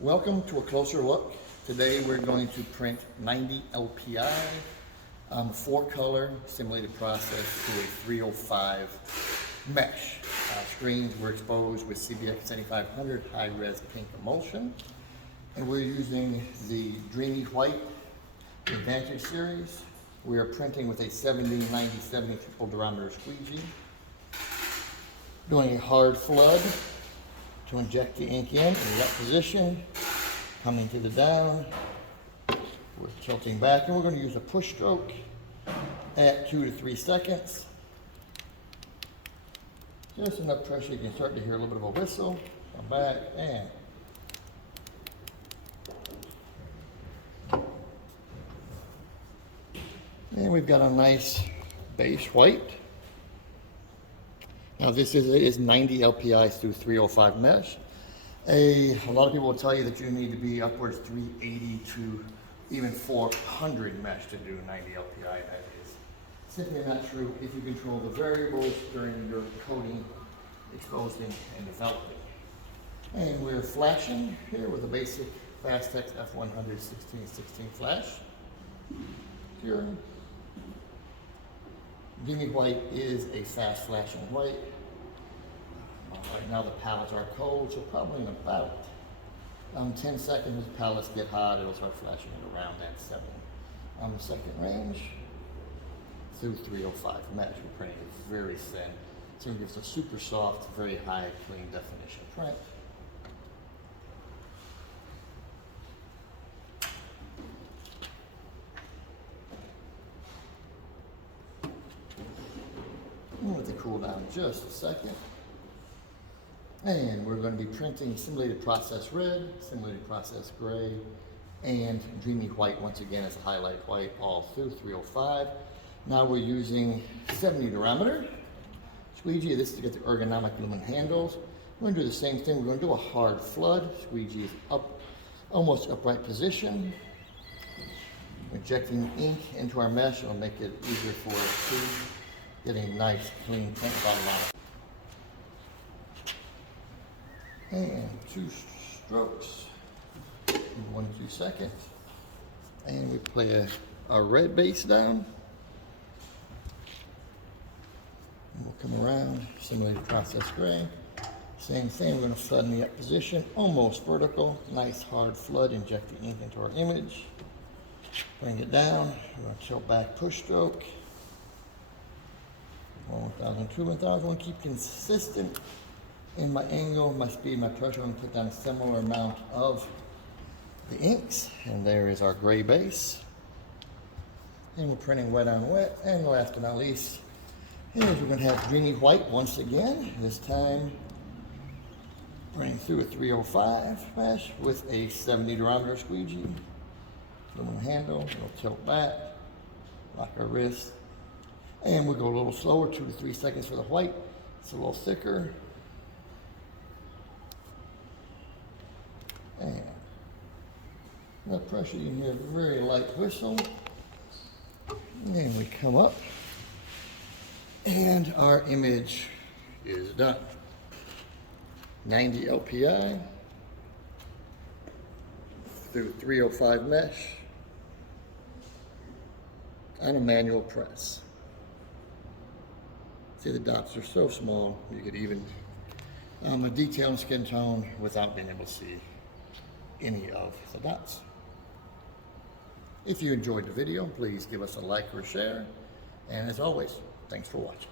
Welcome to a closer look. Today we're going to print 90 LPI, 4-color simulated process to a 305 mesh. Screens were exposed with CBX7500 HiRez Pink emulsion. And we're using the Dreamy White Advantage series. We are printing with a 70, 90, 70 triple durometer squeegee. Doing a hard flood to inject the ink in the up position, coming to the down. We're tilting back, and we're going to use a push stroke at 2 to 3 seconds. Just enough pressure you can start to hear a little bit of a whistle. Come back, and we've got a nice base white. Now this is 90 LPI through 305 mesh. A lot of people will tell you that you need to be upwards 380 to even 400 mesh to do 90 LPI. That is simply not true if you control the variables during your coding, exposing, and developing. And we're flashing here with a basic Fastex F100 1616 flash. Here. Dreamy White is a fast flashing white. Right now the palettes are cold, so probably in about 10 seconds the palettes get hot, it'll start flashing at around that 7 on the second range through 305 mesh. We're printing it very thin, so it gives a super soft, very high clean definition print. Let it cool down just a second. And we're going to be printing simulated process red, simulated process gray, and dreamy white once again as a highlight white all through 305. Now we're using 70 durometer squeegee. This is to get the ergonomic lumen handles. We're going to do the same thing. We're going to do a hard flood. Squeegee is up, almost upright position. Injecting ink into our mesh will make it easier for us to getting nice, clean print bottom line. And 2 strokes in 1 to 2 seconds. And we play our red base down. And we'll come around, simulated process gray. Same thing, we're going to flood in the up position, almost vertical. Nice hard flood, inject the ink into our image. Bring it down, we're going to tilt back, push stroke. 1000, 2000. I want to keep consistent in my angle, my speed, my pressure. I'm going to put down a similar amount of the inks. And there is our gray base. And we're printing wet on wet. And last but not least, we're going to have dreamy white once again. This time, printing through a 305 mesh with a 70 durometer squeegee. Aluminum handle, we'll tilt back, lock our wrist. And we'll go a little slower, 2 to 3 seconds for the white. It's a little thicker. And the pressure, you can hear a very light whistle. And we come up. And our image is done. 90 LPI through 305 mesh on a manual press. See, the dots are so small, you could even a detail and skin tone without being able to see any of the dots. If you enjoyed the video, please give us a like or share. And as always, thanks for watching.